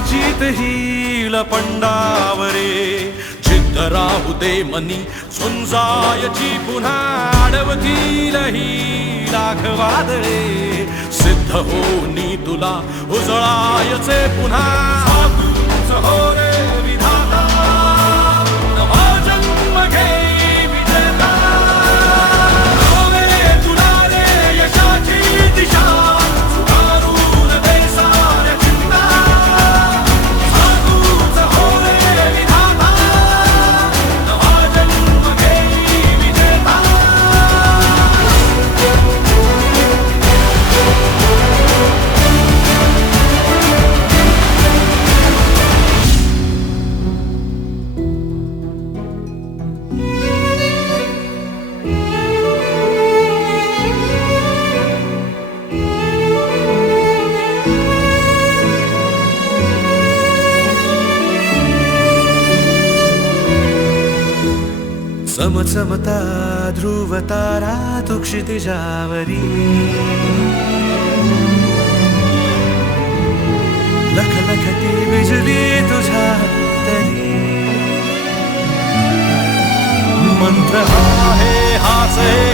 जीत hill पंडावरे. जिद्द राहू दे मनी झुंजायची पुन्हा अडवतील ही लाख वादळे सिद्ध होनी तुला उजळायचे पुन्हा समचमता ध्रुवतारा तु क्षितिजावरी लख लखती बिजली तुझा तरी। मंत्र हा हे हाच हे